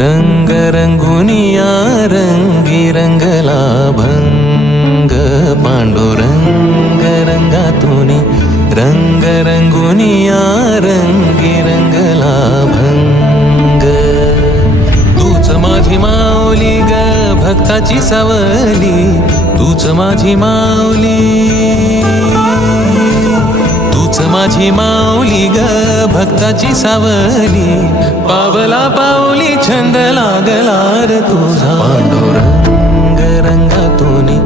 रंग रंगुनिया रंगी रंगला भंग पांडुरंग रंगातूनी रंग रंगुनिया रंगी रंगला भंग तूच माझी माऊली ग भक्ताची सावली तूच माझी माऊली माझी माऊली ग भक्ताची सावली पावला पाऊली छंद लागला रे तुझा पांडुरंग रंगातूनी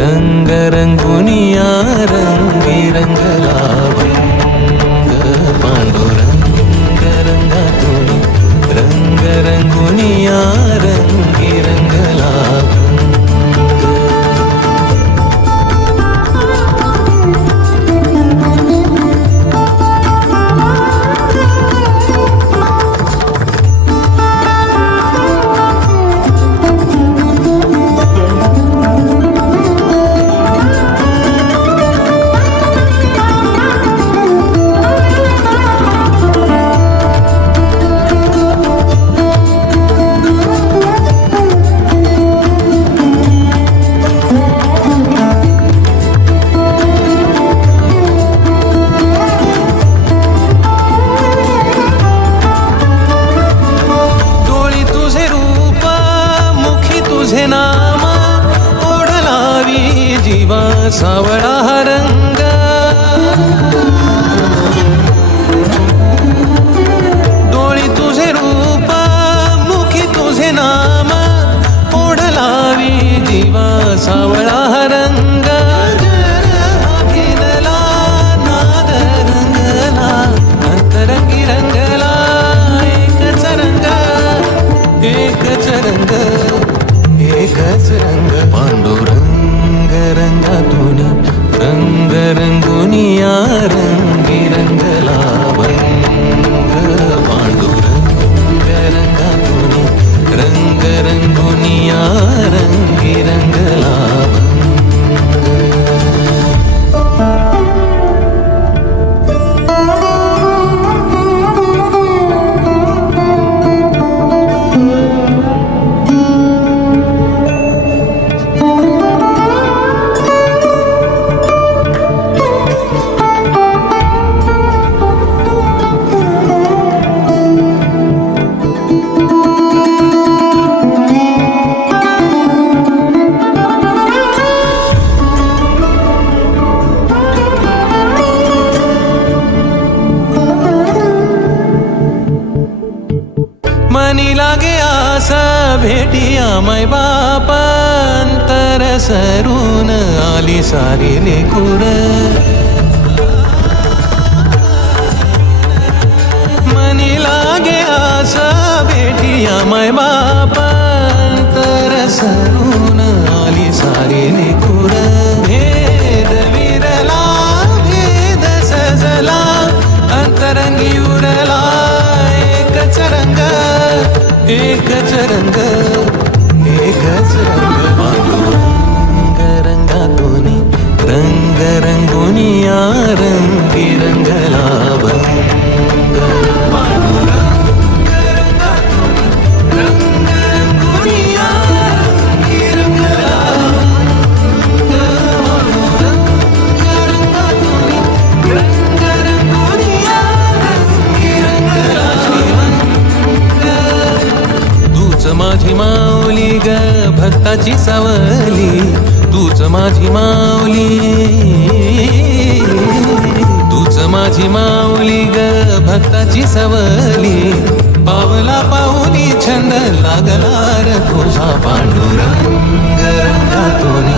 रंग रंगुनिया रंगी रंगला भंग पांडुरंग रंगातूनी रंग रंगुनिया रंगी रंगला तुझे नाम ओढलावी जीवा सावळा रंग डोळी तुझे रूप मुखी तुझे नाम ओढलावी जीवा सावळा रंग घेतला नाद रंगला अंतरंगी रंगला एकच रंग एकच रंग पांडुरंग रंगातूनी रंग रंगुनिया रंगी रंगला भंग पांडुरंग रंगातूनी रंग रंगुनिया रंगी रंगला मनी लागे आसा भेटिया मै बाप अंतर सरून आली सारी लेकुर मनी लागे आसा भेटिया मै बाप अंतर सरून आली सारी लेकुर भेद विरला भेद सजला अंतरंगी उरला एकच रंग एकच रंग पांडुरंग रंगातूनी रंग रंगुनिया रंगी रंगला भंग पांडुरंग रंगातूनी रंग रंगुनिया रंगी रंगला भंग रंगातूनी रंग रंगुनिया रंगी रंगला तूच माझी माऊली ग भक्ताची सावली तूच माझी माऊली तूच माझी माऊली ग भक्ताची सावली पावला पाहुनी छंद लागला रे तुझा पांडुरंग रंगातूनी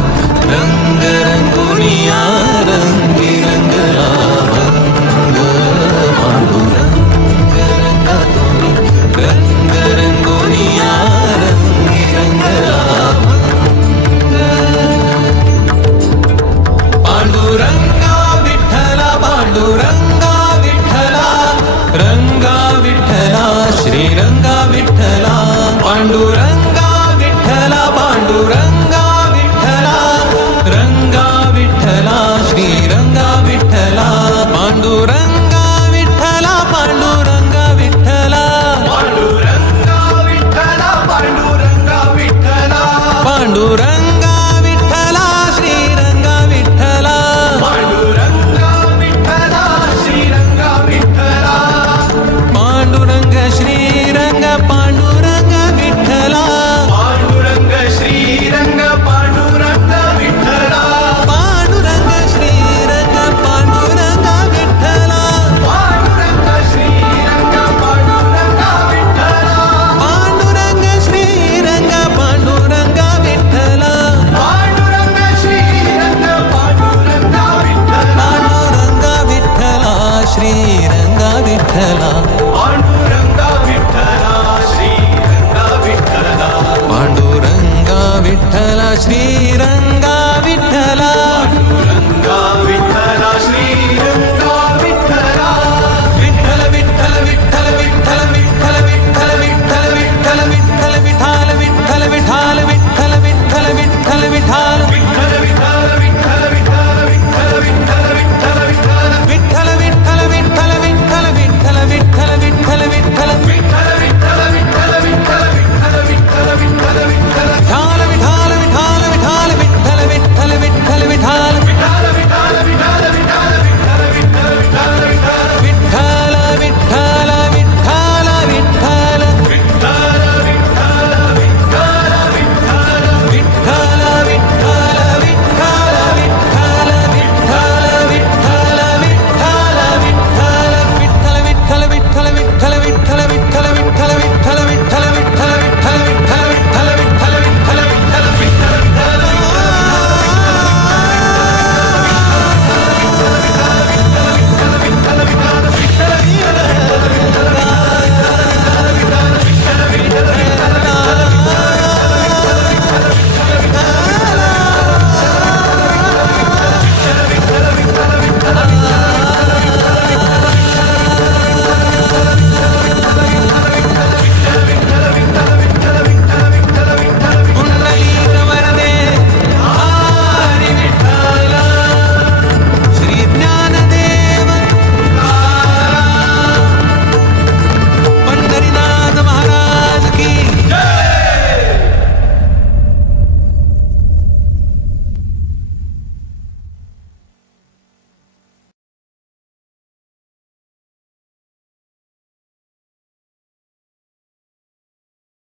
रंग रंगुनिया रंगी रंगला भंग पांडुरंग रंगातूनी रंग रंगुनिया श्रीरंगा विठ्ठला